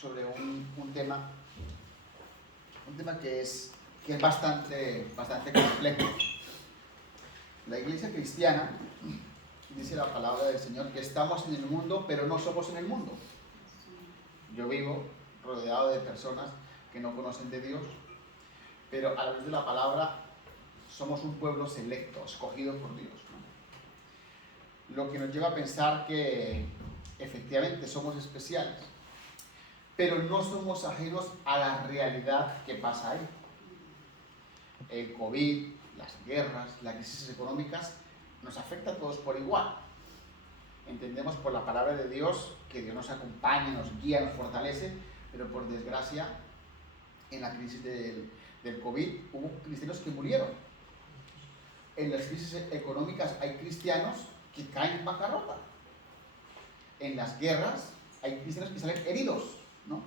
sobre un tema que es bastante complejo. La iglesia cristiana, dice la palabra del Señor, que estamos en el mundo, pero no somos en el mundo. Yo vivo rodeado de personas que no conocen de Dios, pero a la luz de la palabra somos un pueblo selecto, escogido por Dios, ¿no? Lo que nos lleva a pensar que efectivamente somos especiales, pero no somos ajenos a la realidad que pasa ahí. El COVID, las guerras, las crisis económicas nos afecta a todos por igual. Entendemos por la palabra de Dios que Dios nos acompaña, nos guía, nos fortalece, pero por desgracia en la crisis del COVID hubo cristianos que murieron. En las crisis económicas hay cristianos que caen en bancarrota. En las guerras hay cristianos que salen heridos, ¿no?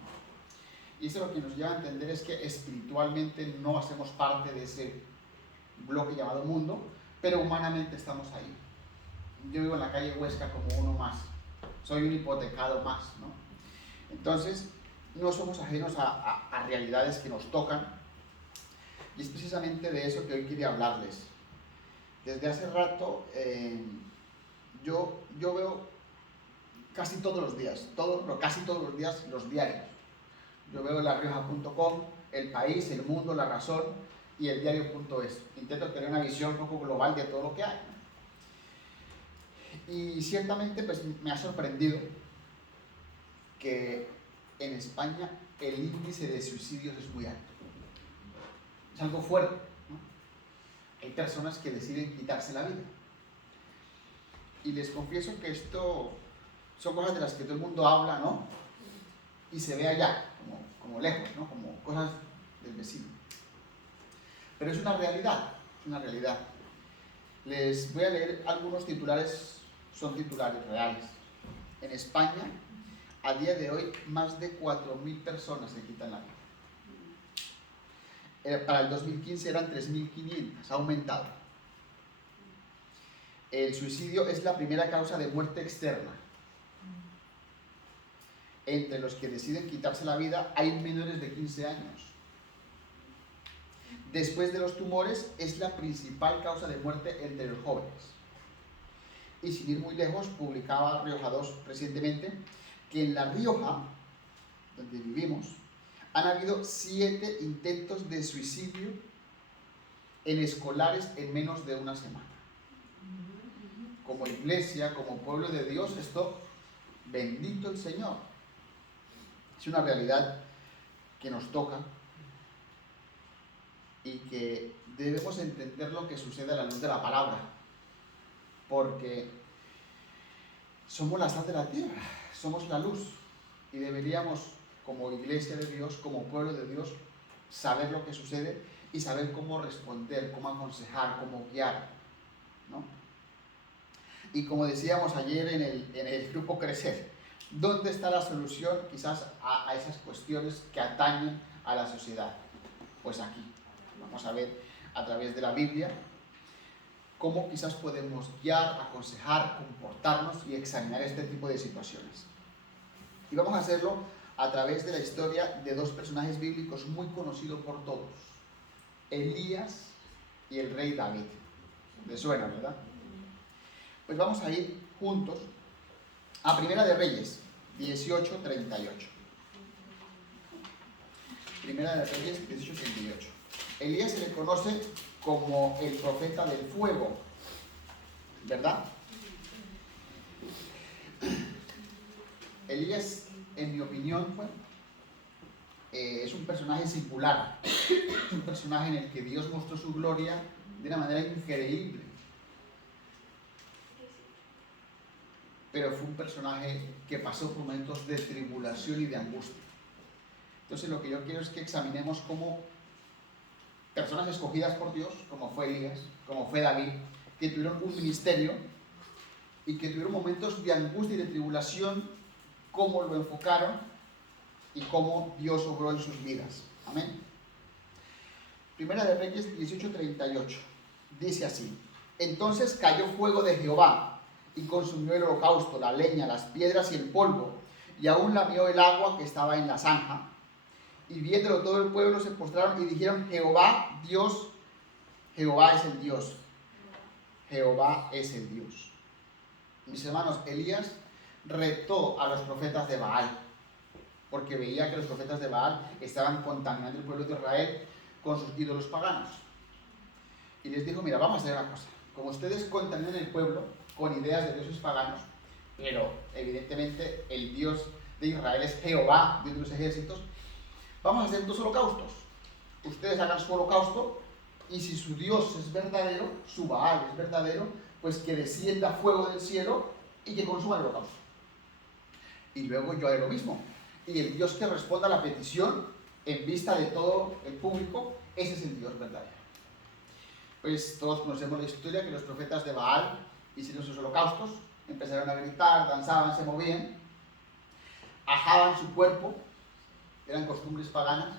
Y eso lo que nos lleva a entender es que espiritualmente no hacemos parte de ese bloque llamado mundo, pero humanamente estamos ahí. Yo vivo en la calle Huesca como uno más, soy un hipotecado más, ¿no? Entonces, no somos ajenos a realidades que nos tocan, y es precisamente de eso que hoy quería hablarles. Desde hace rato, yo veo casi todos los días, los diarios. Yo veo larrioja.com, El País, El Mundo, La Razón y El Diario.es. Intento tener una visión un poco global de todo lo que hay. Y ciertamente pues, me ha sorprendido que en España el índice de suicidios es muy alto. Es algo fuerte, ¿no? Hay personas que deciden quitarse la vida. Y les confieso que esto son cosas de las que todo el mundo habla, ¿no? Y se ve allá, como lejos, ¿no? Como cosas del vecino. Pero es una realidad, Les voy a leer algunos titulares, son titulares reales. En España, a día de hoy, más de 4.000 personas se quitan la vida. Para el 2015 eran 3.500, ha aumentado. El suicidio es la primera causa de muerte externa. Entre los que deciden quitarse la vida hay menores de 15 años. Después de los tumores, es la principal causa de muerte entre los jóvenes. Y sin ir muy lejos, publicaba Rioja 2 recientemente que en La Rioja, donde vivimos, han habido 7 intentos de suicidio en escolares en menos de una semana. Como iglesia, como pueblo de Dios, esto, bendito el Señor. Es una realidad que nos toca y que debemos entender lo que sucede a la luz de la palabra, porque somos la sal de la tierra, somos la luz y deberíamos, como iglesia de Dios, como pueblo de Dios, saber lo que sucede y saber cómo responder, cómo aconsejar, cómo guiar, ¿no? Y como decíamos ayer en el grupo Crecer, ¿dónde está la solución quizás a esas cuestiones que atañen a la sociedad? Pues aquí. Vamos a ver a través de la Biblia cómo quizás podemos guiar, aconsejar, comportarnos y examinar este tipo de situaciones. Y vamos a hacerlo a través de la historia de 2 personajes bíblicos muy conocidos por todos: Elías y el rey David. ¿Les suena, verdad? Pues vamos a ir juntos a Primera de Reyes 18:38. Primera de Reyes 18:38. Elías se le conoce como el profeta del fuego, ¿verdad? Elías, en mi opinión, es un personaje singular, es un personaje en el que Dios mostró su gloria de una manera increíble. Pero fue un personaje que pasó por momentos de tribulación y de angustia. Entonces lo que yo quiero es que examinemos cómo personas escogidas por Dios, como fue Elías, como fue David, que tuvieron un ministerio y que tuvieron momentos de angustia y de tribulación, cómo lo enfocaron y cómo Dios obró en sus vidas. Amén. Primera de Reyes 18:38. Dice así: entonces cayó fuego de Jehová y consumió el holocausto, la leña, las piedras y el polvo, y aún lamió el agua que estaba en la zanja. Y viéndolo todo el pueblo se postraron y dijeron: Jehová, Dios, Jehová es el Dios. Jehová es el Dios. Mis hermanos, Elías retó a los profetas de Baal, porque veía que los profetas de Baal estaban contaminando el pueblo de Israel con sus ídolos paganos. Y les dijo: mira, vamos a hacer una cosa. Como ustedes contaminan el pueblo con ideas de dioses paganos, pero evidentemente el Dios de Israel es Jehová, Dios de los ejércitos, vamos a hacer 2 holocaustos. Ustedes hagan su holocausto, y si su Dios es verdadero, su Baal es verdadero, pues que descienda fuego del cielo y que consuma el holocausto. Y luego yo haré lo mismo. Y el Dios que responda a la petición en vista de todo el público, ese es el Dios verdadero. Pues todos conocemos la historia, que los profetas de Baal hicieron sus holocaustos, empezaron a gritar, danzaban, se movían, ajaban su cuerpo, eran costumbres paganas,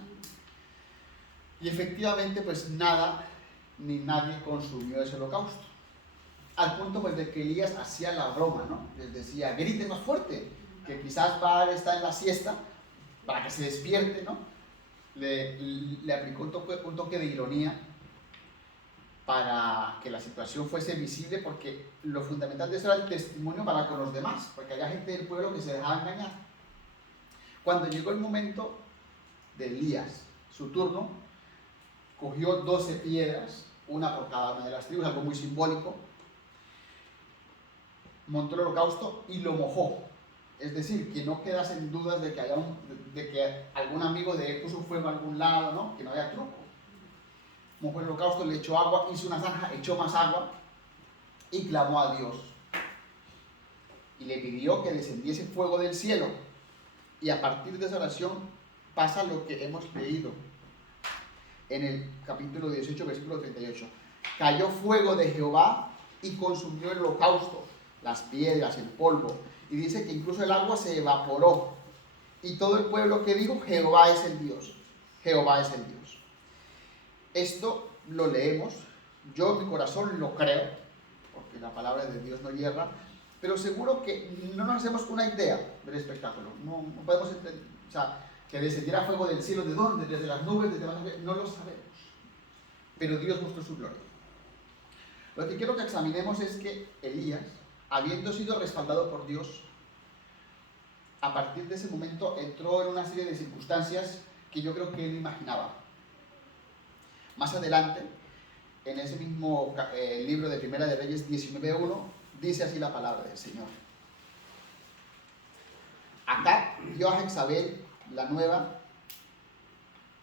y efectivamente pues nada ni nadie consumió ese holocausto. Al punto pues de que Elías hacía la broma, ¿no? Les decía: griten más fuerte, que quizás Baal está en la siesta, para que se despierte, ¿no? Le aplicó un toque de ironía para que la situación fuese visible, porque lo fundamental de eso era el testimonio para con los demás, porque había gente del pueblo que se dejaba engañar. Cuando llegó el momento de Elías, su turno, cogió 12 piedras, una por cada una de las tribus, algo muy simbólico, montó el holocausto y lo mojó. Es decir, que no quedasen dudas de que algún amigo de él puso fuego a algún lado, ¿no? Que no había truco. Mojó el holocausto, le echó agua, hizo una zanja, echó más agua y clamó a Dios. Y le pidió que descendiese fuego del cielo. Y a partir de esa oración pasa lo que hemos leído en el capítulo 18, versículo 38. Cayó fuego de Jehová y consumió el holocausto, las piedras, el polvo. Y dice que incluso el agua se evaporó. Y todo el pueblo que dijo: Jehová es el Dios. Jehová es el Dios. Esto lo leemos. Yo en mi corazón lo creo, porque la palabra de Dios no hierra. Pero seguro que no nos hacemos una idea del espectáculo. No podemos entender, o sea, que descendiera fuego del cielo. ¿De dónde? Desde las nubes, desde las nubes. No lo sabemos. Pero Dios mostró su gloria. Lo que quiero que examinemos es que Elías, habiendo sido respaldado por Dios, a partir de ese momento entró en una serie de circunstancias que yo creo que él imaginaba. Más adelante, en ese mismo libro de Primera de Reyes 19:1, dice así la palabra del Señor. Acá dio a Jezabel la nueva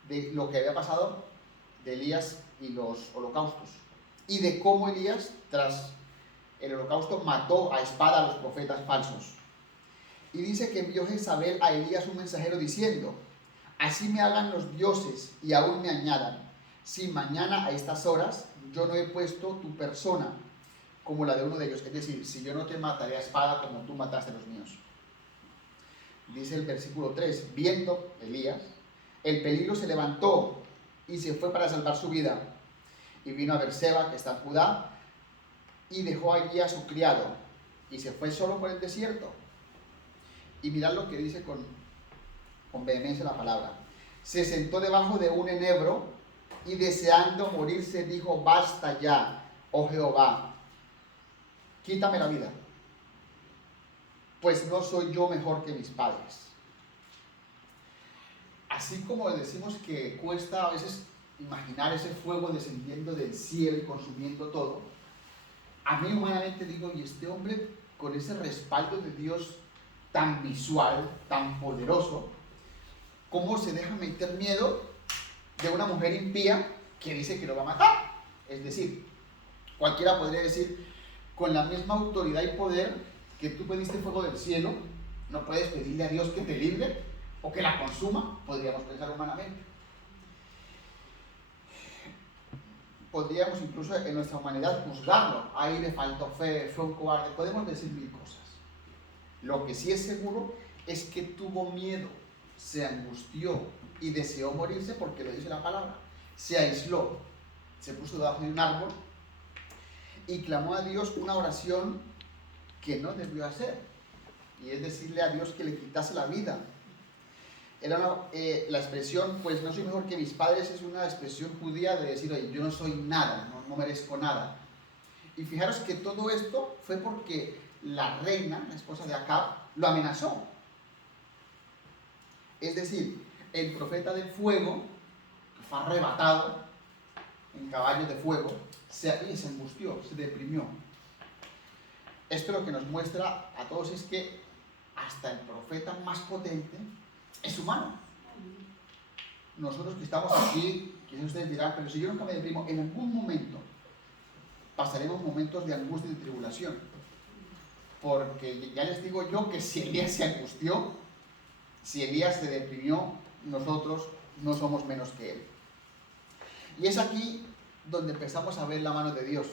de lo que había pasado de Elías y los holocaustos, y de cómo Elías, tras el holocausto, mató a espada a los profetas falsos. Y dice que envió Jezabel a Elías un mensajero diciendo: así me hagan los dioses y aún me añadan, si mañana a estas horas yo no he puesto tu persona como la de uno de ellos, es decir, si yo no te mataré a espada como tú mataste a los míos. Dice el versículo 3, viendo Elías el peligro, se levantó y se fue para salvar su vida, y vino a Berseba, que está en Judá, y dejó allí a su criado, y se fue solo por el desierto. Y mirad lo que dice con vehemencia la palabra. Se sentó debajo de un enebro, y deseando morirse dijo: basta ya, oh Jehová, quítame la vida, pues no soy yo mejor que mis padres. Así como decimos que cuesta a veces imaginar ese fuego descendiendo del cielo y consumiendo todo, a mí humanamente digo: y este hombre, con ese respaldo de Dios tan visual, tan poderoso, ¿cómo se deja meter miedo de una mujer impía que dice que lo va a matar? Es decir, cualquiera podría decir, con la misma autoridad y poder que tú pediste fuego del cielo, ¿no puedes pedirle a Dios que te libre o que la consuma? Podríamos pensar humanamente. Podríamos incluso en nuestra humanidad juzgarlo. Ahí le faltó fe, fue un cobarde. Podemos decir mil cosas. Lo que sí es seguro es que tuvo miedo, se angustió y deseó morirse, porque lo dice la palabra. Se aisló, se puso debajo de un árbol y clamó a Dios una oración que no debió hacer. y es decirle a Dios que le quitase la vida. Era la expresión, pues no soy mejor que mis padres, es una expresión judía de decir, oye, yo no soy nada, no merezco nada. Y fijaros que todo esto fue porque la reina, la esposa de Acab, lo amenazó. Es decir, el profeta del fuego, que fue arrebatado en caballos de fuego, se angustió, se deprimió. Esto lo que nos muestra a todos es que hasta el profeta más potente es humano. Nosotros que estamos aquí, quizás ustedes dirán, pero si yo nunca me deprimo, en algún momento pasaremos momentos de angustia y de tribulación. Porque ya les digo yo que si Elías se angustió, si Elías se deprimió, nosotros no somos menos que él. Y es aquí donde empezamos a ver la mano de Dios.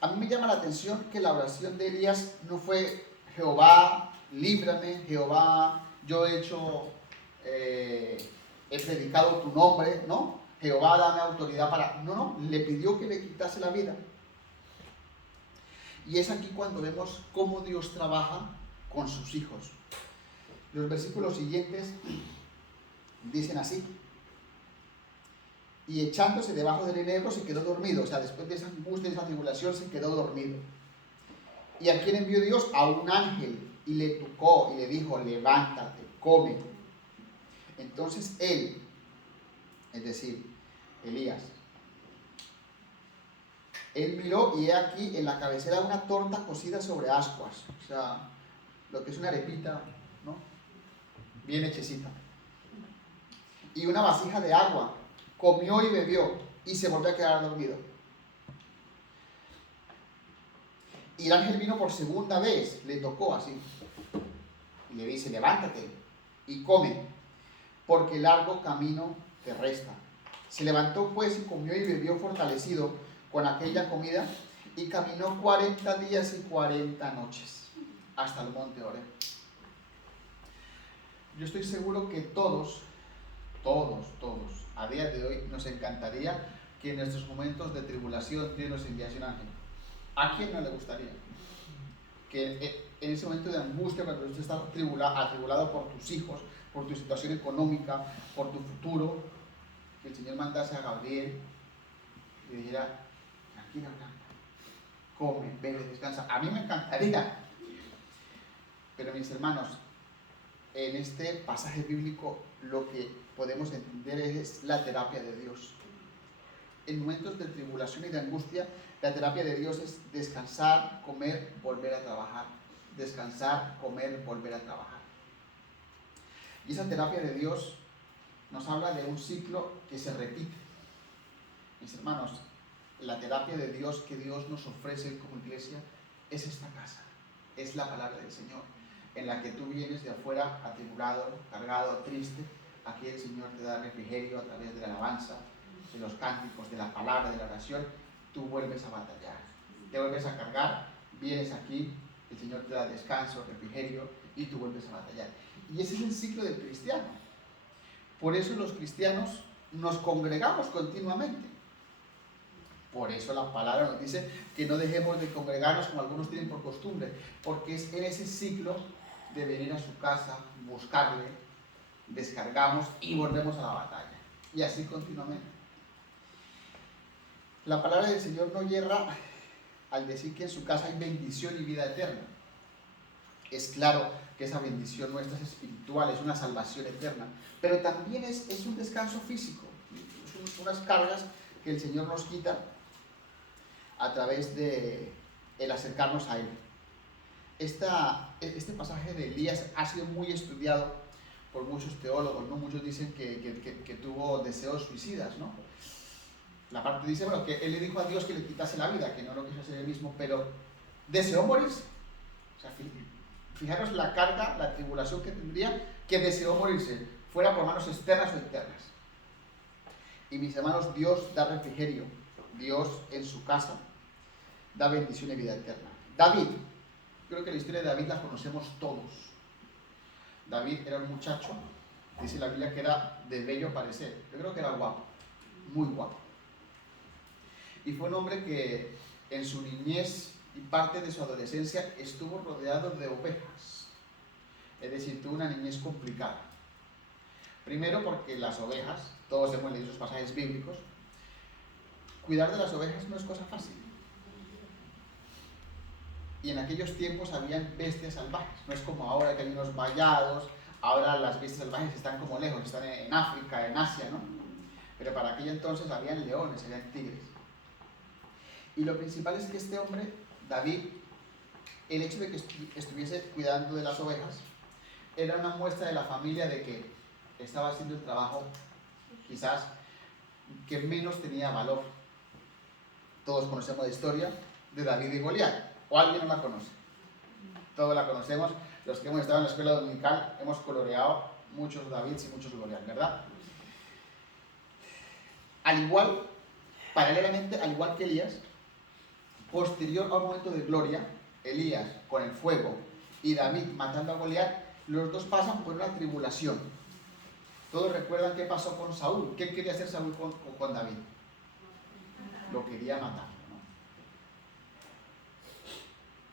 A mí me llama la atención que la oración de Elías no fue Jehová, líbrame, Jehová, yo he predicado tu nombre, ¿no? Jehová, dame autoridad para... No, le pidió que le quitase la vida. Y es aquí cuando vemos cómo Dios trabaja con sus hijos. Los versículos siguientes dicen así: y echándose debajo del enebro se quedó dormido. O sea, después de esa angustia, de esa tribulación, se quedó dormido. ¿Y a quién envió Dios? A un ángel, y le tocó y le dijo, levántate, come. Entonces él, es decir, Elías, él miró y he aquí en la cabecera una torta cocida sobre ascuas, o sea, lo que es una arepita, ¿no? Bien hechecita. Y una vasija de agua. Comió y bebió y se volvió a quedar dormido. Y el ángel vino por segunda vez, le tocó así y le dice, levántate y come, porque largo camino te resta. Se levantó pues y comió y bebió fortalecido con aquella comida, y caminó 40 días y 40 noches hasta el monte Oreb. Yo estoy seguro que todos, a día de hoy nos encantaría que en nuestros momentos de tribulación Dios nos enviase un ángel. ¿A quién no le gustaría? Que en ese momento de angustia, cuando usted está atribulado por tus hijos, por tu situación económica, por tu futuro, que el Señor mandase a Gabriel y le dijera, tranquila, come, bebe, descansa. A mí me encantaría. Pero mis hermanos, en este pasaje bíblico lo que podemos entender es la terapia de Dios. En momentos de tribulación y de angustia, la terapia de Dios es descansar, comer, volver a trabajar. Descansar, comer, volver a trabajar. Y esa terapia de Dios nos habla de un ciclo que se repite. Mis hermanos, la terapia de Dios que Dios nos ofrece como iglesia es esta casa, es la palabra del Señor, en la que tú vienes de afuera atribulado, cargado, triste. Aquí el Señor te da refrigerio a través de la alabanza, de los cánticos, de la palabra, de la oración. Tú vuelves a batallar, te vuelves a cargar, vienes aquí, el Señor te da descanso, refrigerio, y tú vuelves a batallar. Y ese es el ciclo del cristiano. Por eso los cristianos nos congregamos continuamente. Por eso la palabra nos dice que no dejemos de congregarnos como algunos tienen por costumbre, porque es en ese ciclo de venir a su casa, buscarle, descargamos y volvemos a la batalla. Y así continuamente. La palabra del Señor no yerra al decir que en su casa hay bendición y vida eterna. Es claro que esa bendición nuestra es espiritual, es una salvación eterna, pero también es un descanso físico, son unas cargas que el Señor nos quita a través de el acercarnos a Él. Este pasaje de Elías ha sido muy estudiado por muchos teólogos, ¿no? Muchos dicen que tuvo deseos suicidas, ¿no? La parte dice, bueno, que él le dijo a Dios que le quitase la vida, que no lo quiso hacer él mismo, pero deseó morirse. O sea, fijaros la carga, la tribulación que tendría, que deseó morirse, fuera por manos externas o internas. Y mis hermanos, Dios da refrigerio, Dios en su casa da bendición y vida eterna. David, creo que la historia de David la conocemos todos. David era un muchacho, dice la Biblia que era de bello parecer, yo creo que era guapo, muy guapo. Y fue un hombre que en su niñez y parte de su adolescencia estuvo rodeado de ovejas. Es decir, tuvo una niñez complicada. Primero porque las ovejas, todos hemos leído esos pasajes bíblicos, cuidar de las ovejas no es cosa fácil. Y en aquellos tiempos habían bestias salvajes, no es como ahora que hay unos vallados, ahora las bestias salvajes están como lejos, están en África, en Asia, ¿no? Pero para aquel entonces habían leones, habían tigres. Y lo principal es que este hombre, David, el hecho de que estuviese cuidando de las ovejas, era una muestra de la familia de que estaba haciendo el trabajo quizás que menos tenía valor. Todos conocemos la historia de David y Goliat, o alguien no la conoce. Todos la conocemos, los que hemos estado en la escuela dominical hemos coloreado muchos Davids y muchos Goliat, ¿verdad? Al igual, paralelamente, al igual que Elías, posterior a un momento de gloria, Elías con el fuego y David matando a Goliat, los dos pasan por una tribulación. Todos recuerdan qué pasó con Saúl. ¿Qué quería hacer Saúl con David? Lo quería matar, ¿no?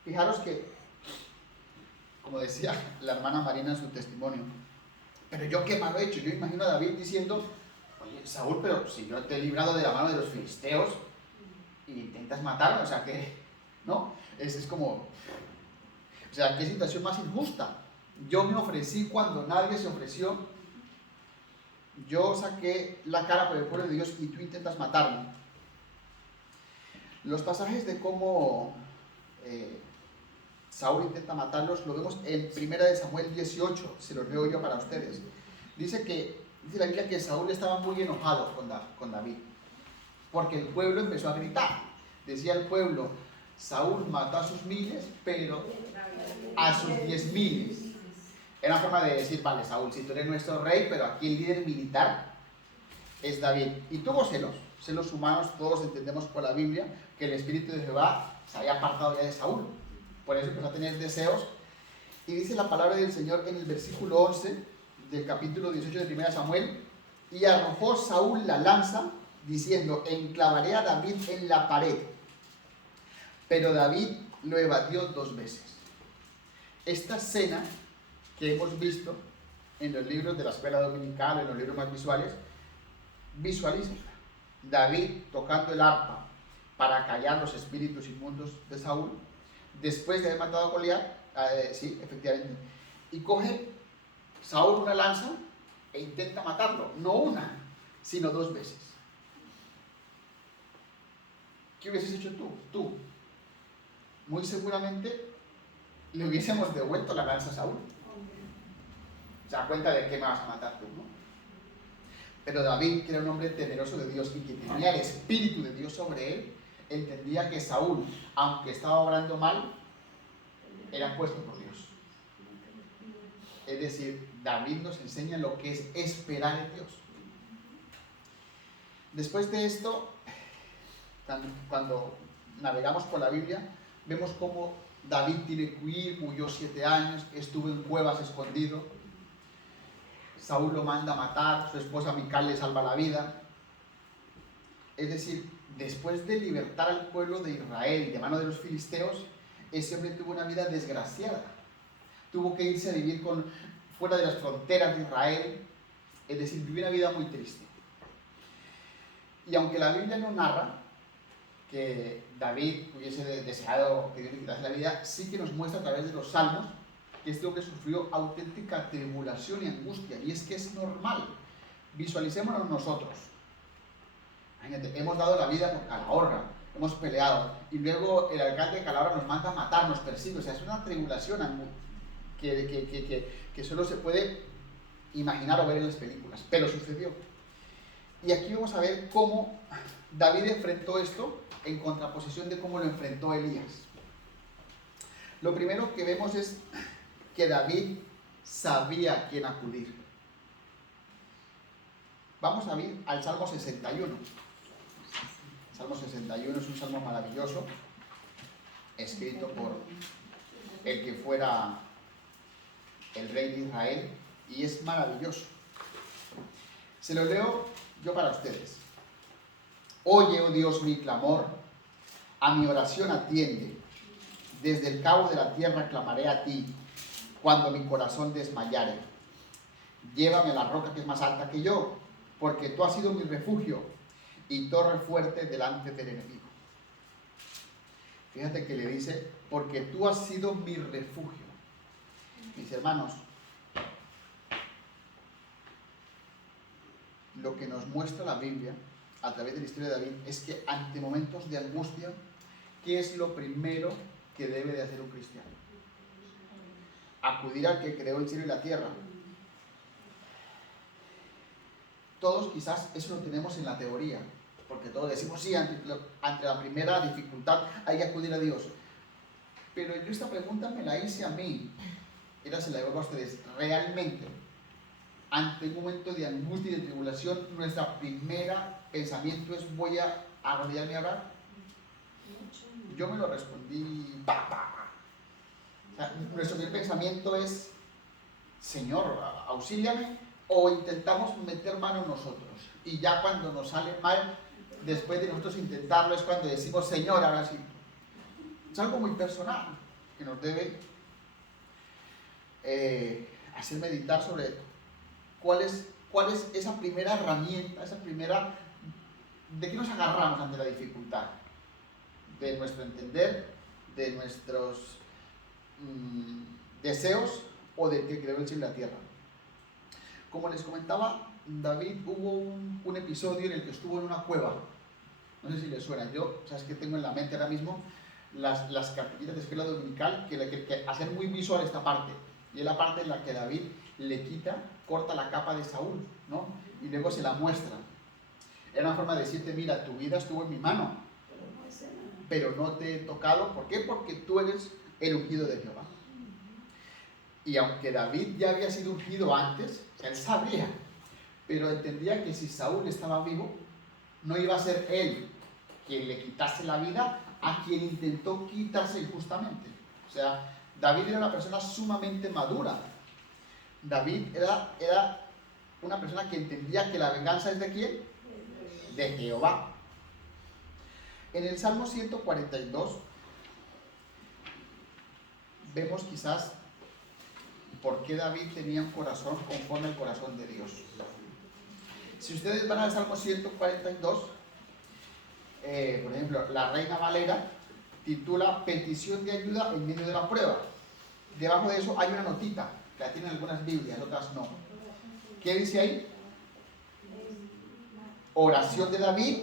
Fijaros que, como decía la hermana Marina en su testimonio, pero yo qué malo he hecho. Yo imagino a David diciendo, oye, Saúl, pero si yo te he librado de la mano de los filisteos y intentas matarme, o sea que, ¿no? Es como, o sea, qué situación más injusta. Yo me ofrecí cuando nadie se ofreció. Yo saqué la cara por el pueblo de Dios y tú intentas matarme. Los pasajes de cómo Saúl intenta matarlos lo vemos en 1 Samuel 18, se los leo yo para ustedes. Dice la Biblia que Saúl estaba muy enojado con David, porque el pueblo empezó a gritar. Decía el pueblo, Saúl mató a sus miles, pero a sus 10,000. Era una forma de decir, vale, Saúl, si tú eres nuestro rey, pero aquí el líder militar es David. Y tuvo celos humanos, todos entendemos por la Biblia que el Espíritu de Jehová se había apartado ya de Saúl. Por eso empezó a tener deseos. Y dice la palabra del Señor en el versículo 11 del capítulo 18 de 1 Samuel, y arrojó Saúl la lanza, diciendo, enclavaré a David en la pared. Pero David lo evadió 2 veces. Esta escena que hemos visto en los libros de la escuela dominical, en los libros más visuales, visualicen David tocando el arpa para callar los espíritus inmundos de Saúl, después de haber matado a Goliat, sí, efectivamente, y coge Saúl una lanza e intenta matarlo, no una, sino 2 veces. ¿Qué hubieses hecho tú? Muy seguramente le hubiésemos devuelto la lanza a Saúl. Se da cuenta de que me vas a matar tú, ¿no? Pero David, que era un hombre temeroso de Dios y que tenía el Espíritu de Dios sobre él, entendía que Saúl, aunque estaba obrando mal, era puesto por Dios. Es decir, David nos enseña lo que es esperar en Dios. Después de esto, cuando navegamos por la Biblia, vemos cómo David tiene que huir, huyó 7 años, estuvo en cuevas escondido. Saúl lo manda a matar, su esposa Mical le salva la vida. Es decir, después de libertar al pueblo de Israel de mano de los filisteos, ese hombre tuvo una vida desgraciada. Tuvo que irse a vivir fuera de las fronteras de Israel, es decir, vivió una vida muy triste. Y aunque la Biblia no narra que David hubiese deseado que Dios le quitase la vida, sí que nos muestra a través de los salmos que este hombre sufrió auténtica tribulación y angustia, y es que es normal. Visualicémonos nosotros. Imagínate, hemos dado la vida por Calahorra, hemos peleado, y luego el alcalde de Calahorra nos manda a matar, nos persigue. O sea, es una tribulación que solo se puede imaginar o ver en las películas, pero sucedió. Y aquí vamos a ver cómo David enfrentó esto en contraposición de cómo lo enfrentó Elías. Lo primero que vemos es que David sabía a quién acudir. Vamos a ir al Salmo 61. El Salmo 61 es un salmo maravilloso, escrito por el que fuera el rey de Israel, y es maravilloso. Se lo leo yo para ustedes. Oye, oh Dios, mi clamor, a mi oración atiende. Desde el cabo de la tierra clamaré a ti, cuando mi corazón desmayare. Llévame a la roca que es más alta que yo, porque tú has sido mi refugio y torre fuerte delante del enemigo. Fíjate que le dice, porque tú has sido mi refugio. Mis hermanos, lo que nos muestra la Biblia a través de la historia de David es que ante momentos de angustia, ¿qué es lo primero que debe de hacer un cristiano? Acudir al que creó el cielo y la tierra. Todos quizás eso lo tenemos en la teoría, porque todos decimos sí, ante la primera dificultad hay que acudir a Dios. Pero yo esta pregunta me la hice a mí, y ahora se la devuelvo a ustedes. Realmente, ante un momento de angustia y de tribulación, nuestro primer pensamiento es: voy a arrodillarme a orar. Yo me lo respondí, O sea, nuestro primer pensamiento es: Señor, auxíliame, o intentamos meter mano nosotros. Y ya cuando nos sale mal, después de nosotros intentarlo, es cuando decimos: Señor, ahora sí. Es algo muy personal que nos debe hacer meditar sobre cuál es esa primera herramienta, ¿de qué nos agarramos ante la dificultad? ¿De nuestro entender, de nuestros deseos o del que creó el cielo y la tierra? Como les comentaba, David, hubo un episodio en el que estuvo en una cueva. No sé si les suena. Yo, sabes que tengo en la mente ahora mismo las cartillitas de escuela dominical que hacen muy visual esta parte. Y es la parte en la que David corta la capa de Saúl, ¿no? Y luego se la muestra. Era una forma de decirte: mira, tu vida estuvo en mi mano, pero no te he tocado. ¿Por qué? Porque tú eres el ungido de Jehová. Y aunque David ya había sido ungido antes, o sea, él sabía, pero entendía que si Saúl estaba vivo, no iba a ser él quien le quitase la vida a quien intentó quitarse injustamente. O sea, David era una persona sumamente madura. David era una persona que entendía que la venganza es ¿de quién? De Jehová. En el Salmo 142 vemos quizás por qué David tenía un corazón conforme al corazón de Dios. Si ustedes van al Salmo 142, por ejemplo, la Reina Valera titula petición de ayuda en medio de la prueba. Debajo de eso hay una notita, que la tienen algunas Biblias, otras no. ¿Qué dice ahí? Oración de David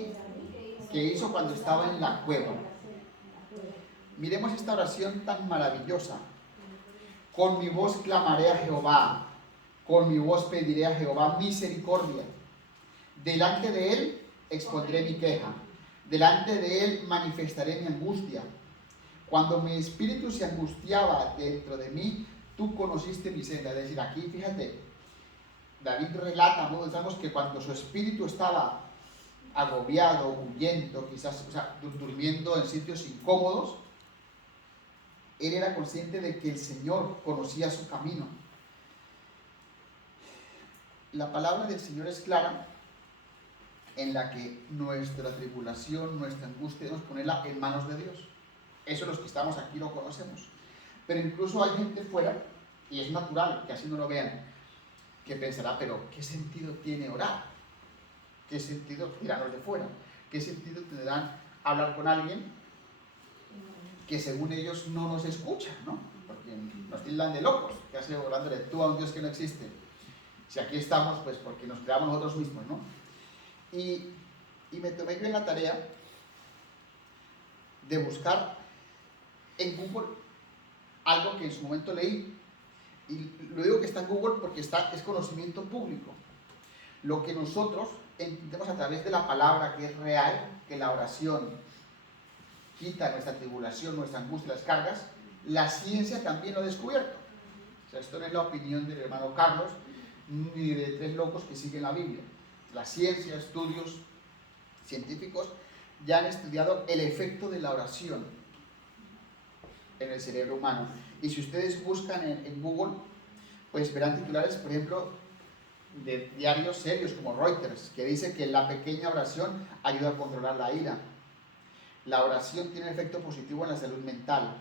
que hizo cuando estaba en la cueva. Miremos esta oración tan maravillosa. Con mi voz clamaré a Jehová, con mi voz pediré a Jehová misericordia. Delante de él expondré mi queja, delante de él manifestaré mi angustia. Cuando mi espíritu se angustiaba dentro de mí, tú conociste mi senda. Es decir, aquí fíjate, David relata, ¿no? Digamos que cuando su espíritu estaba agobiado, huyendo, quizás, o sea, durmiendo en sitios incómodos, él era consciente de que el Señor conocía su camino. La palabra del Señor es clara en la que nuestra tribulación, nuestra angustia, debemos ponerla en manos de Dios. Eso los que estamos aquí lo conocemos. Pero incluso hay gente fuera, y es natural que así no lo vean, que pensará: pero ¿qué sentido tiene orar? ¿Qué sentido, dirán los de fuera, qué sentido tendrán hablar con alguien que según ellos no nos escucha, ¿no? Porque nos tildan de locos, que hace orándole tú a un Dios que no existe. Si aquí estamos, pues porque nos creamos nosotros mismos, ¿no? Y me tomé yo en la tarea de buscar en Google algo que en su momento leí. Y lo digo que está en Google porque es conocimiento público. Lo que nosotros entendemos a través de la palabra, que es real, que la oración quita nuestra tribulación, nuestra angustia, las cargas, la ciencia también lo ha descubierto. O sea, esto no es la opinión del hermano Carlos, ni de tres locos que siguen la Biblia. La ciencia, estudios científicos ya han estudiado el efecto de la oración en el cerebro humano. Y si ustedes buscan en Google, pues verán titulares, por ejemplo, de diarios serios como Reuters, que dice que la pequeña oración ayuda a controlar la ira. La oración tiene un efecto positivo en la salud mental.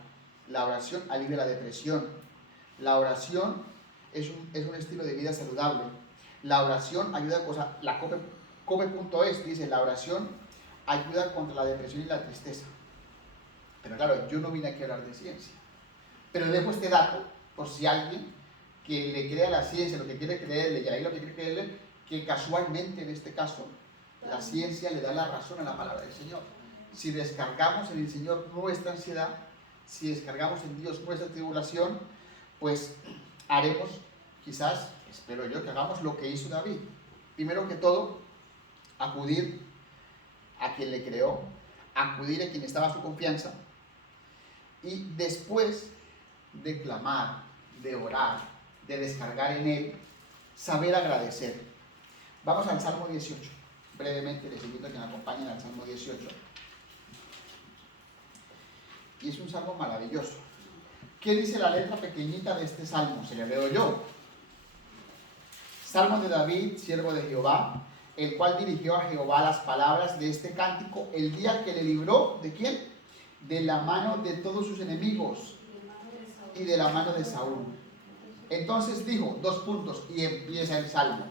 La oración alivia la depresión. La oración es un estilo de vida saludable. La oración ayuda a cosas. La cope.es dice, la oración ayuda contra la depresión y la tristeza. Pero claro, yo no vine aquí a hablar de ciencia. Pero dejo este dato por si alguien que le crea a la ciencia lo que quiere creerle y a él lo que quiere creerle, que casualmente en este caso la ciencia le da la razón a la palabra del Señor. Si descargamos en el Señor nuestra ansiedad, si descargamos en Dios nuestra tribulación, pues haremos, quizás, espero yo, que hagamos lo que hizo David. Primero que todo, acudir a quien le creó, acudir a quien estaba a su confianza, y después de clamar, de orar, de descargar en él, saber agradecer. Vamos al Salmo 18. Brevemente les invito a que me acompañen al Salmo 18. Y es un salmo maravilloso. ¿Qué dice la letra pequeñita de este salmo? Se le leo yo. Salmo de David, siervo de Jehová, el cual dirigió a Jehová las palabras de este cántico el día que le libró, ¿de quién? De la mano de todos sus enemigos y de la mano de Saúl. Entonces dijo, y empieza el salmo.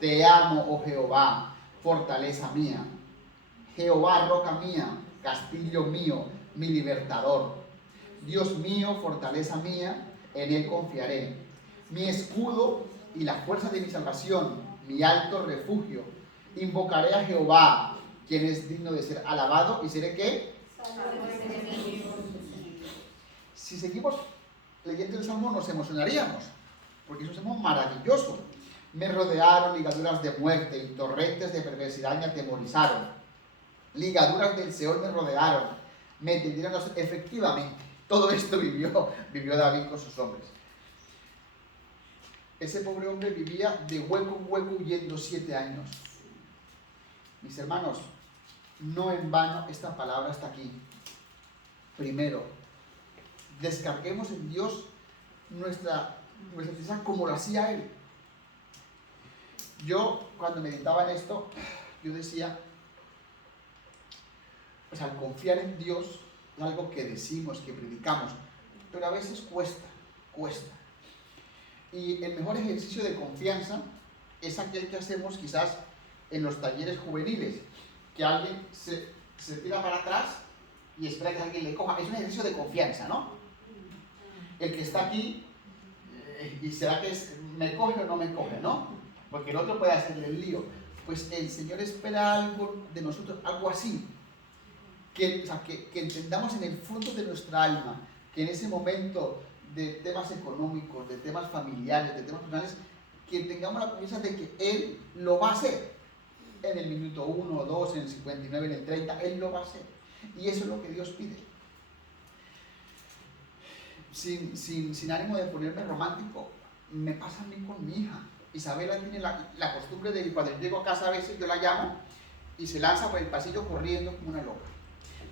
Te amo, oh Jehová, fortaleza mía. Jehová, roca mía, castillo mío, mi libertador. Dios mío, fortaleza mía, en él confiaré. Mi escudo y la fuerza de mi salvación, mi alto refugio. Invocaré a Jehová, quien es digno de ser alabado, y seré ¿qué? Si seguimos leyendo el salmo nos emocionaríamos, porque es un salmo maravilloso. Me rodearon ligaduras de muerte y torrentes de perversidad me atemorizaron. Ligaduras del Seol me rodearon, me tendieron los... Efectivamente, todo esto vivió David con sus hombres. Ese pobre hombre vivía de hueco en hueco huyendo 7 años. Mis hermanos, no en vano esta palabra está aquí. Primero, descarguemos en Dios nuestra tristeza como lo hacía Él. Yo, cuando meditaba en esto, yo decía, pues al confiar en Dios es algo que decimos, que predicamos, pero a veces cuesta. Y el mejor ejercicio de confianza es aquel que hacemos quizás en los talleres juveniles, que alguien se tira para atrás y espera que alguien le coja. Es un ejercicio de confianza, ¿no? El que está aquí, y será que me coge o no me coge, ¿no? Porque el otro puede hacerle el lío. Pues el Señor espera algo de nosotros, algo así. Que entendamos en el fondo de nuestra alma, que en ese momento de temas económicos, de temas familiares, de temas personales, que tengamos la confianza de que Él lo va a hacer. En el minuto 1 o 2, en el 59, en el 30, Él lo va a hacer. Y eso es lo que Dios pide. Sin ánimo de ponerme romántico, me pasa a mí con mi hija. Isabela tiene la costumbre de que cuando llego a casa a veces yo la llamo y se lanza por el pasillo corriendo como una loca.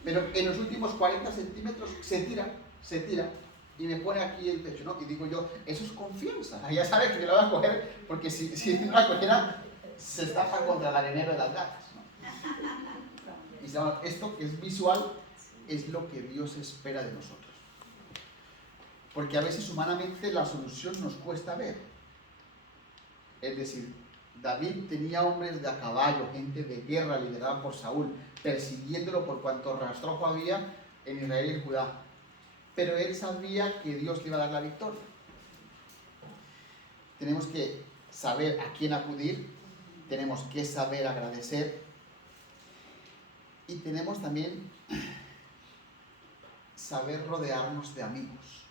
Pero en los últimos 40 centímetros se tira y me pone aquí el pecho, ¿no? Y digo yo, eso es confianza. Ella sabe que yo la voy a coger porque si no la cogiera se estafa contra el arenero de las gatas, ¿no? Y esto que es visual es lo que Dios espera de nosotros. Porque a veces humanamente la solución nos cuesta ver. Es decir, David tenía hombres de a caballo, gente de guerra liderada por Saúl, persiguiéndolo por cuanto rastrojo había en Israel y en Judá. Pero él sabía que Dios le iba a dar la victoria. Tenemos que saber a quién acudir, tenemos que saber agradecer y tenemos también saber rodearnos de amigos.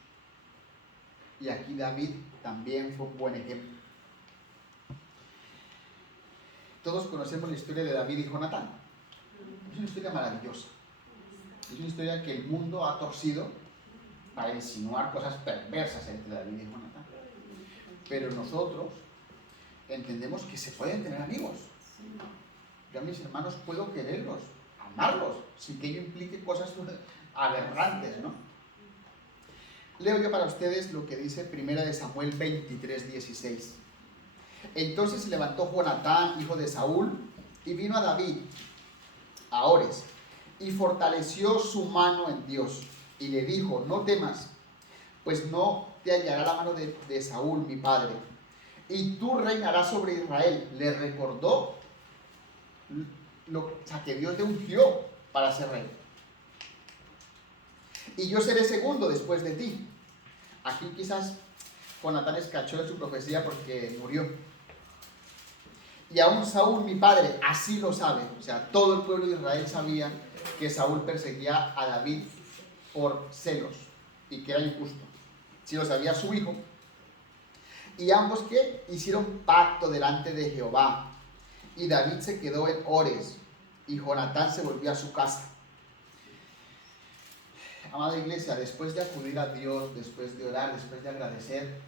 Y aquí David también fue un buen ejemplo. Todos conocemos la historia de David y Jonatán. Es una historia maravillosa. Es una historia que el mundo ha torcido para insinuar cosas perversas entre David y Jonatán. Pero nosotros entendemos que se pueden tener amigos. Yo a mis hermanos puedo quererlos, amarlos, sin que ello implique cosas aberrantes, ¿no? Leo yo para ustedes lo que dice 1 Samuel 23:16. Entonces se levantó Jonatán, hijo de Saúl, y vino a David, a Ores, y fortaleció su mano en Dios. y le dijo, no temas, pues no te hallará la mano de Saúl, mi padre, y tú reinarás sobre Israel. Le recordó que Dios le ungió para ser rey. Y yo seré segundo después de ti. Aquí quizás Jonatán escachó de su profecía porque murió. Y aún Saúl, mi padre, así lo sabe. O sea, todo el pueblo de Israel sabía que Saúl perseguía a David por celos y que era injusto. Si lo sabía su hijo. Y ambos que hicieron pacto delante de Jehová. Y David se quedó en Ores y Jonatán se volvió a su casa. Amada iglesia, después de acudir a Dios, después de orar, después de agradecer,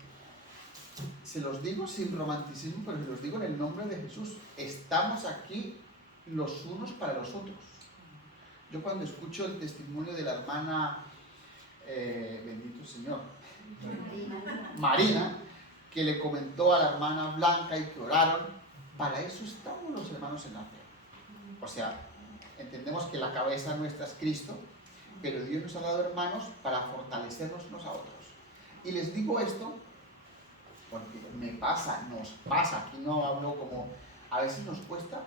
se los digo sin romanticismo, pero se los digo en el nombre de Jesús. Estamos aquí los unos para los otros. Yo cuando escucho el testimonio de la hermana, bendito Señor, Marina, que le comentó a la hermana Blanca y que oraron, para eso estamos los hermanos en la fe. O sea, entendemos que la cabeza nuestra es Cristo, pero Dios nos ha dado hermanos para fortalecernos unos a otros. Y les digo esto porque me pasa, nos pasa, aquí no hablo como, a veces nos cuesta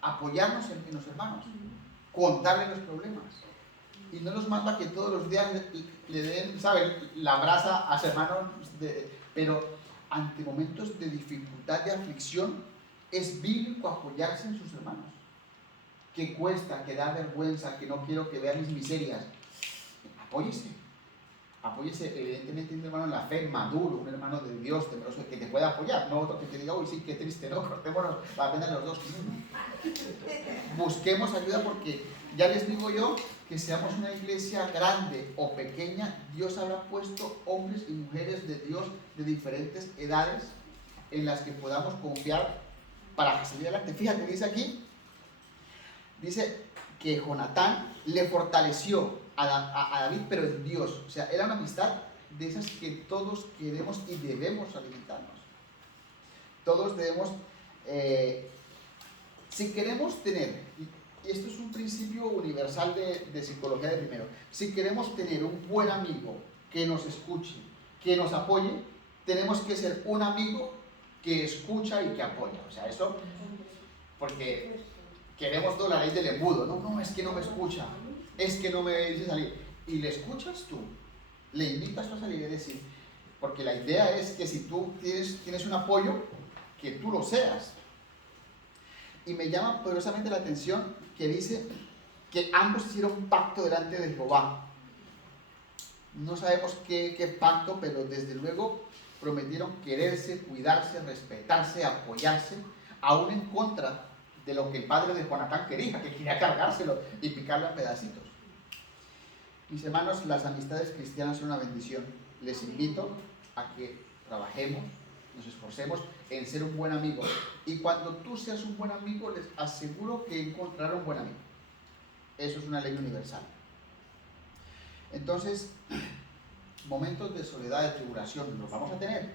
apoyarnos en los hermanos, contarles los problemas. Y no nos manda que todos los días le den, ¿saben?, la brasa a su hermano, pero ante momentos de dificultad, de aflicción, es bíblico apoyarse en sus hermanos. Que cuesta, que da vergüenza, que no quiero que vean mis miserias. Apóyese. Apóyese, evidentemente, un hermano en la fe, maduro, un hermano de Dios, temeroso, que te pueda apoyar, no otro que te diga, uy, sí, qué triste, no, cortémonos la pena de los dos. Busquemos ayuda porque, ya les digo yo, que seamos una iglesia grande o pequeña, Dios habrá puesto hombres y mujeres de Dios de diferentes edades en las que podamos confiar para salir adelante. Fíjate, dice aquí, dice que Jonatán le fortaleció a David, pero en Dios. O sea, era una amistad de esas que todos queremos y debemos alimentarnos. Todos debemos, si queremos tener, y esto es un principio universal de psicología de primero, si queremos tener un buen amigo que nos escuche, que nos apoye, tenemos que ser un amigo que escucha y que apoya. O sea, eso, porque queremos la ley del embudo, no, es que no me escucha, es que no me dice salir, y le escuchas tú, le invitas a salir, es decir, porque la idea es que si tú tienes un apoyo, que tú lo seas. Y me llama poderosamente la atención que dice que ambos hicieron pacto delante de Jehová. No sabemos qué pacto, pero desde luego prometieron quererse, cuidarse, respetarse, apoyarse, aún en contra de lo que el padre de Jonatán quería, que quería cargárselo y picarlo a pedacitos. Mis hermanos, las amistades cristianas son una bendición. Les invito a que trabajemos, nos esforcemos en ser un buen amigo. Y cuando tú seas un buen amigo, les aseguro que encontrarás un buen amigo. Eso es una ley universal. Entonces, momentos de soledad, de tribulación, los vamos a tener.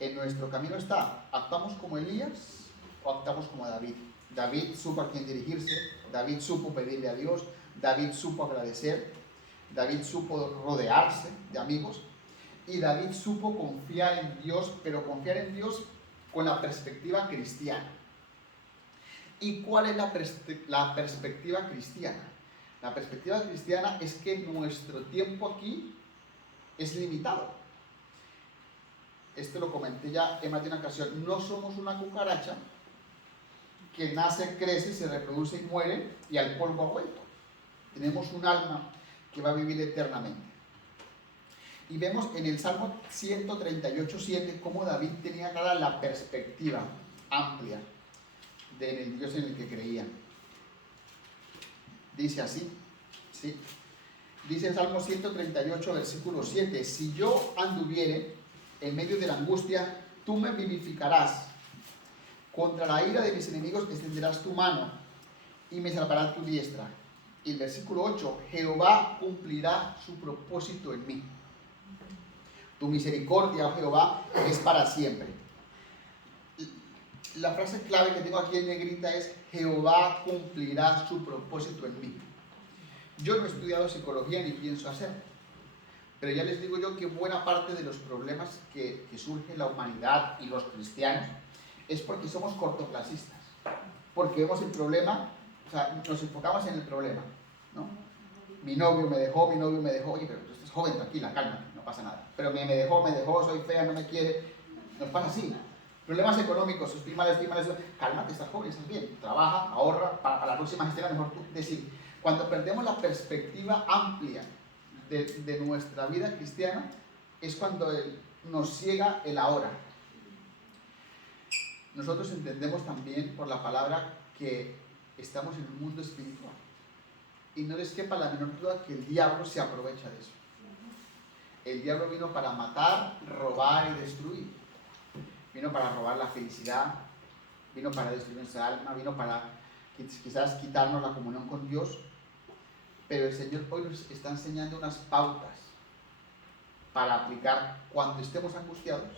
En nuestro camino está, ¿actuamos como Elías o actuamos como David? David supo a quién dirigirse, David supo pedirle a Dios, David supo agradecer, David supo rodearse de amigos y David supo confiar en Dios, pero confiar en Dios con la perspectiva cristiana. ¿Y cuál es la perspectiva cristiana? La perspectiva cristiana es que nuestro tiempo aquí es limitado. Esto lo comenté ya en más de una ocasión. No somos una cucaracha que nace, crece, se reproduce y muere y al polvo ha vuelto. Tenemos un alma que va a vivir eternamente. Y vemos en el Salmo 138:7 cómo David tenía clara la perspectiva amplia del Dios en el que creía. Dice así, ¿sí? Dice el Salmo 138, versículo 7, si yo anduviere en medio de la angustia, tú me vivificarás. Contra la ira de mis enemigos extenderás tu mano y me salvará tu diestra. Y el versículo 8, Jehová cumplirá su propósito en mí. Tu misericordia, oh Jehová, es para siempre. La frase clave que tengo aquí en negrita es Jehová cumplirá su propósito en mí. Yo no he estudiado psicología ni pienso hacerlo, pero ya les digo yo que buena parte de los problemas que surgen en la humanidad y los cristianos es porque somos cortoplacistas, porque vemos el problema, o sea, nos enfocamos en el problema, ¿no? Mi novio me dejó, oye, pero tú estás joven, tranquila, calma, no pasa nada. Pero me dejó, soy fea, no me quiere, nos pasa así. Problemas económicos, estoy mal, cálmate, estás joven, estás bien, trabaja, ahorra, para la próxima gestión mejor tú. Es decir, cuando perdemos la perspectiva amplia de nuestra vida cristiana, es cuando nos ciega el ahora. Nosotros entendemos también por la palabra que estamos en un mundo espiritual. Y no les quepa la menor duda que el diablo se aprovecha de eso. El diablo vino para matar, robar y destruir. Vino para robar la felicidad, vino para destruir nuestra alma, vino para quizás quitarnos la comunión con Dios. Pero el Señor hoy nos está enseñando unas pautas para aplicar cuando estemos angustiados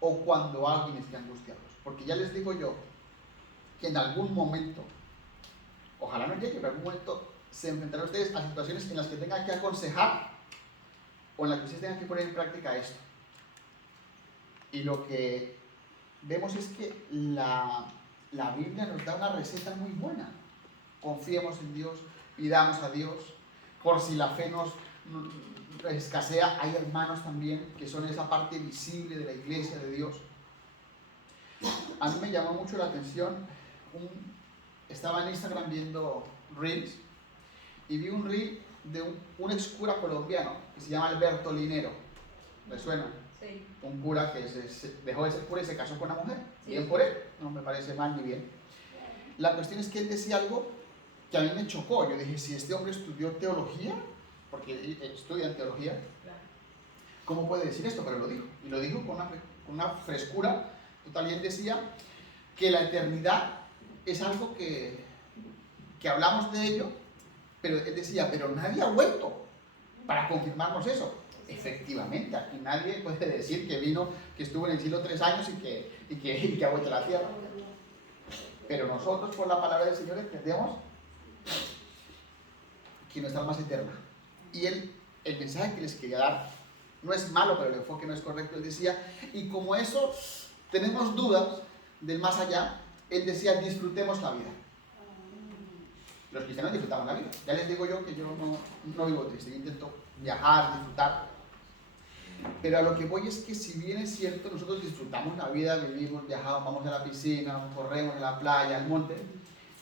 o cuando alguien esté angustiado. Porque ya les digo yo que en algún momento, ojalá no llegue, pero en algún momento se enfrentarán ustedes a situaciones en las que tengan que aconsejar o en las que ustedes tengan que poner en práctica esto. Y lo que vemos es que la Biblia nos da una receta muy buena. Confiemos en Dios, pidamos a Dios. Por si la fe nos escasea, hay hermanos también que son esa parte visible de la iglesia de Dios. A mí me llamó mucho la atención, estaba en Instagram viendo Reels y vi un Reel de un ex cura colombiano que se llama Alberto Linero. ¿Le suena? Sí. Un cura que dejó de ser cura y se casó con una mujer. Sí. Bien por él, no me parece mal ni bien. La cuestión es que él decía algo que a mí me chocó. Yo dije, si este hombre estudió teología, porque estudia teología, Claro. ¿cómo puede decir esto? Pero lo dijo. Y lo dijo con una frescura total. Y él decía que la eternidad es algo que hablamos de ello, pero él decía, pero nadie ha vuelto para confirmarnos eso. Efectivamente, aquí nadie puede decir que estuvo en el cielo 3 años y que ha vuelto a la tierra. Pero nosotros, por la palabra del Señor, entendemos que nuestra alma es eterna. Y el mensaje que les quería dar no es malo, pero el enfoque no es correcto. Él decía, y como eso tenemos dudas del más allá, él decía, disfrutemos la vida. Los cristianos disfrutamos la vida. Ya les digo yo que yo no vivo triste, yo intento viajar, disfrutar. Pero a lo que voy es que si bien es cierto, nosotros disfrutamos la vida, vivimos, viajamos, vamos a la piscina, corremos en la playa, al monte,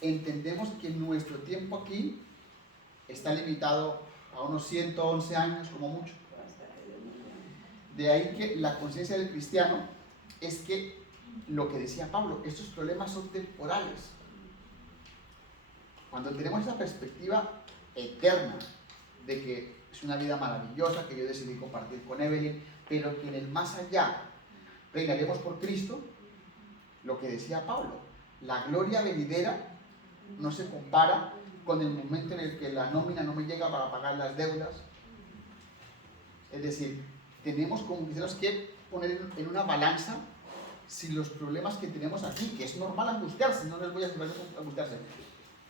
entendemos que nuestro tiempo aquí está limitado a unos 111 años como mucho. De ahí que la conciencia del cristiano es que lo que decía Pablo, estos problemas son temporales. Cuando tenemos esa perspectiva eterna de que es una vida maravillosa que yo decidí compartir con Evelyn, pero que en el más allá reinaremos por Cristo, lo que decía Pablo, la gloria venidera no se compara con el momento en el que la nómina no me llega para pagar las deudas. Es decir, tenemos como cristianos que poner en una balanza si los problemas que tenemos aquí, que es normal angustiarse, no les voy a decir angustiarse,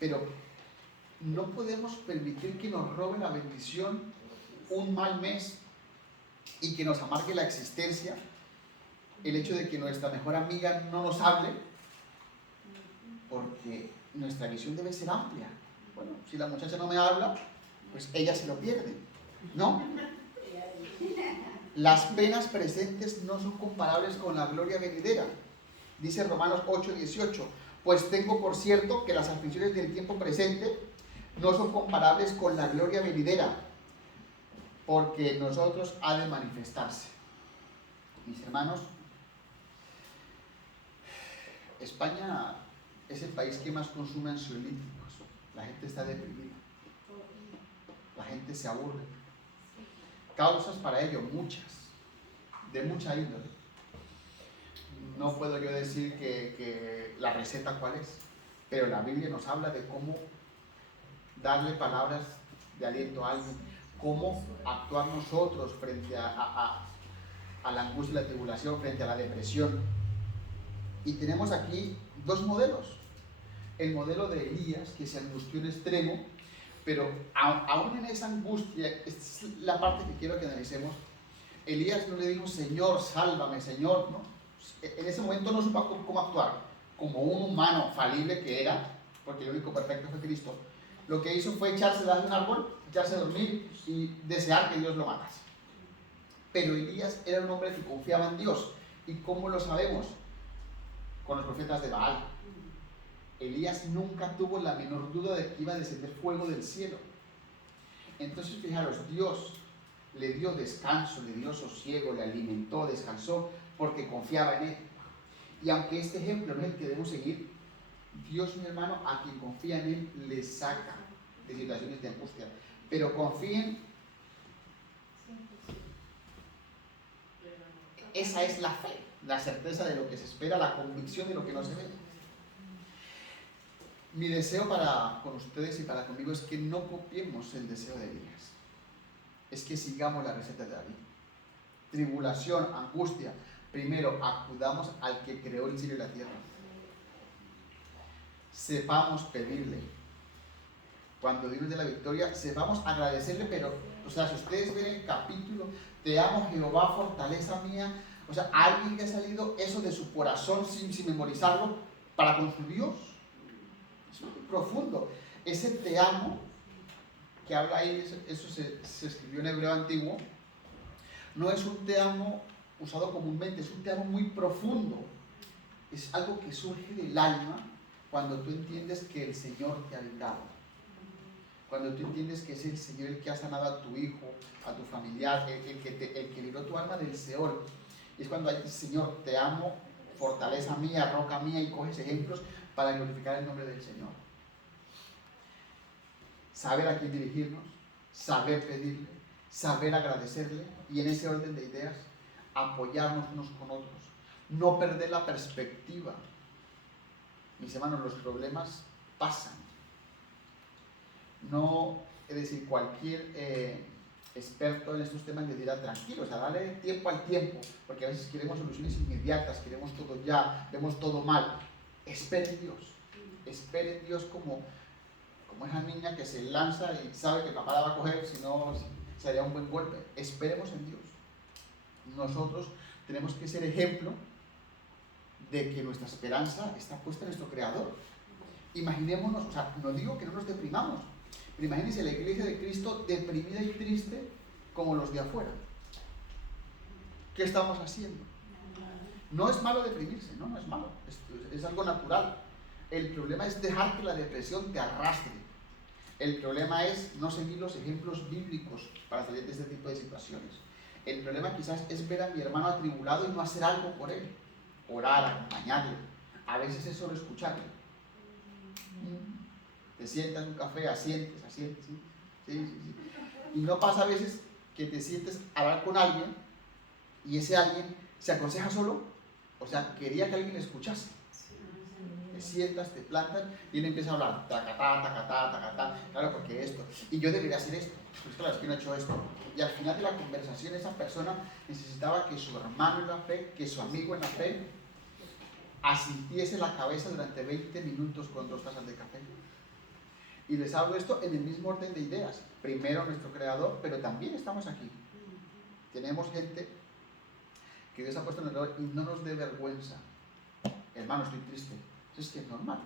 pero no podemos permitir que nos robe la bendición un mal mes y que nos amargue la existencia el hecho de que nuestra mejor amiga no nos hable, porque nuestra visión debe ser amplia. Bueno, si la muchacha no me habla, pues ella se lo pierde, ¿no? Las penas presentes no son comparables con la gloria venidera. Dice Romanos 8:18, pues tengo por cierto que las aflicciones del tiempo presente no son comparables con la gloria venidera, porque en nosotros ha de manifestarse. Mis hermanos, España es el país que más consume ansiolíticos. La gente está deprimida. La gente se aburre. Causas para ello, muchas, de mucha índole. No puedo yo decir que la receta cuál es, pero la Biblia nos habla de cómo darle palabras de aliento a alguien, cómo actuar nosotros frente a la angustia y la tribulación, frente a la depresión. Y tenemos aquí dos modelos. El modelo de Elías, que se angustió en extremo, Pero aún en esa angustia, esta es la parte que quiero que analicemos. Elías no le dijo, Señor, sálvame, Señor, ¿no? En ese momento no supo cómo actuar. Como un humano falible que era, porque el único perfecto fue Cristo, lo que hizo fue echarse debajo de un árbol, echarse a dormir y desear que Dios lo matase. Pero Elías era un hombre que confiaba en Dios. ¿Y cómo lo sabemos? Con los profetas de Baal. Elías nunca tuvo la menor duda de que iba a descender fuego del cielo. Entonces, fijaros, Dios le dio descanso, le dio sosiego, le alimentó, descansó, porque confiaba en él. Y aunque este ejemplo no es el que debemos seguir, Dios, mi hermano, a quien confía en él, le saca de situaciones de angustia. Pero confíen, esa es la fe, la certeza de lo que se espera, la convicción de lo que no se ve. Mi deseo con ustedes y para conmigo es que no copiemos el deseo de Elías. Es que sigamos la receta de David. Tribulación, angustia. Primero, acudamos al que creó el cielo y la tierra. Sepamos pedirle. Cuando Dios nos dé la victoria, sepamos agradecerle, pero, o sea, si ustedes ven el capítulo, te amo Jehová, fortaleza mía, o sea, alguien que ha salido eso de su corazón sin memorizarlo para con su Dios. Es muy profundo. Ese te amo que habla ahí, eso se escribió en hebreo antiguo, no es un te amo usado comúnmente, es un te amo muy profundo. Es algo que surge del alma cuando tú entiendes que el Señor te ha librado. Cuando tú entiendes que es el Señor el que ha sanado a tu hijo, a tu familiar, el que libró tu alma del Seol. Y es cuando hay Señor, te amo, fortaleza mía, roca mía, y coges ejemplos para glorificar el nombre del Señor. Saber a quién dirigirnos, saber pedirle, saber agradecerle, y en ese orden de ideas, apoyarnos unos con otros. No perder la perspectiva. Mis hermanos, los problemas pasan. No, es decir, cualquier experto en estos temas le dirá tranquilo, o sea, dale tiempo al tiempo, porque a veces queremos soluciones inmediatas, queremos todo ya, vemos todo mal. Esperen Dios como esa niña que se lanza y sabe que papá la va a coger, si no sería un buen golpe. Esperemos en Dios. Nosotros tenemos que ser ejemplo de que nuestra esperanza está puesta en nuestro Creador. Imaginémonos, o sea, no digo que no nos deprimamos, pero imagínense la iglesia de Cristo deprimida y triste como los de afuera. ¿Qué estamos haciendo? No es malo deprimirse, no es malo, es algo natural. El problema es dejar que la depresión te arrastre. El problema es no seguir los ejemplos bíblicos para salir de este tipo de situaciones. El problema quizás es ver a mi hermano atribulado y no hacer algo por él. Orar, acompañarle. A veces es solo escucharle. Te sientas en un café, asientes, ¿sí? Y no pasa a veces que te sientes a hablar con alguien y ese alguien se aconseja solo, o sea, quería que alguien le escuchase. Te sientas, te plantas y él empieza a hablar, tacatá, claro, porque esto, y yo debería hacer esto, pues claro, es que no he hecho esto. Y al final de la conversación esa persona necesitaba que su hermano en la fe, que su amigo en la fe, asintiese la cabeza durante 20 minutos con 2 tazas de café. Y les hablo esto en el mismo orden de ideas. Primero nuestro Creador, pero también estamos aquí. Tenemos gente que Dios ha puesto en el error y no nos dé vergüenza. Hermano, estoy triste. Eso es que es normal.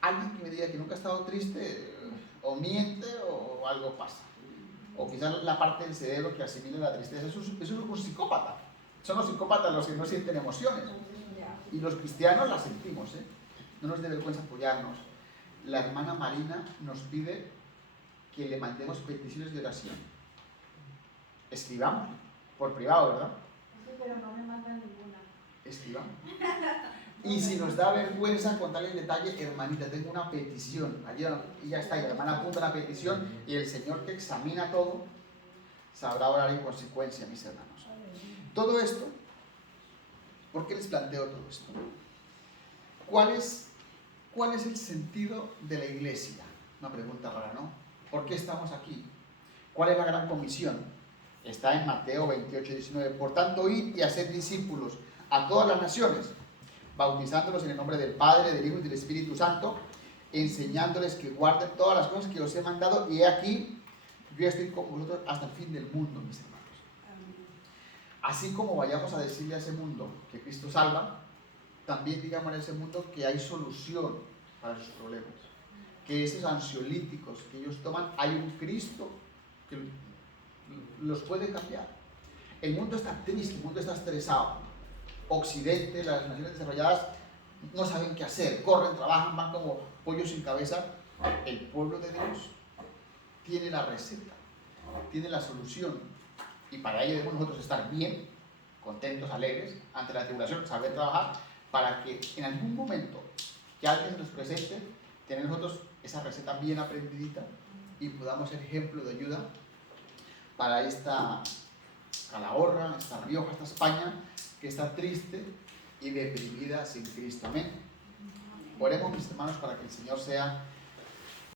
Alguien que me diga que nunca ha estado triste, o miente o algo pasa. O quizás la parte del cerebro que asimila la tristeza. Eso es un psicópata. Son los psicópatas los que no sienten emociones. Y los cristianos las sentimos, ¿eh? No nos dé vergüenza apoyarnos. La hermana Marina nos pide que le mandemos peticiones de oración. Escribamos, por privado, ¿verdad? Sí, pero no me mandan ninguna. Escribamos. Y si nos da vergüenza contarle en detalle, hermanita, tengo una petición. Ayer, y ya está, y la hermana apunta la petición y el Señor que examina todo sabrá orar en consecuencia, mis hermanos. Todo esto, ¿por qué les planteo todo esto? ¿Cuál es el sentido de la iglesia? Una pregunta rara, ¿no? ¿Por qué estamos aquí? ¿Cuál es la gran comisión? Está en Mateo 28, 19. Por tanto, id y haced discípulos a todas las naciones, bautizándolos en el nombre del Padre, del Hijo y del Espíritu Santo, enseñándoles que guarden todas las cosas que os he mandado, y he aquí, yo estoy con vosotros hasta el fin del mundo, mis hermanos. Así como vayamos a decirle a ese mundo que Cristo salva, también digamos a ese mundo que hay solución para sus problemas. Que esos ansiolíticos que ellos toman, hay un Cristo que los puede cambiar. El mundo está triste, el mundo está estresado. Occidente, las naciones desarrolladas no saben qué hacer, corren, trabajan, van como pollos sin cabeza. El pueblo de Dios tiene la receta, tiene la solución, y para ello debemos nosotros estar bien, contentos, alegres, ante la tribulación, saber trabajar, para que en algún momento que alguien nos presente, tener nosotros esa receta bien aprendidita y podamos ser ejemplo de ayuda para esta Calahorra, esta Rioja, esta España, que está triste y deprimida sin Cristo. Amén. Oremos, mis hermanos, para que el Señor sea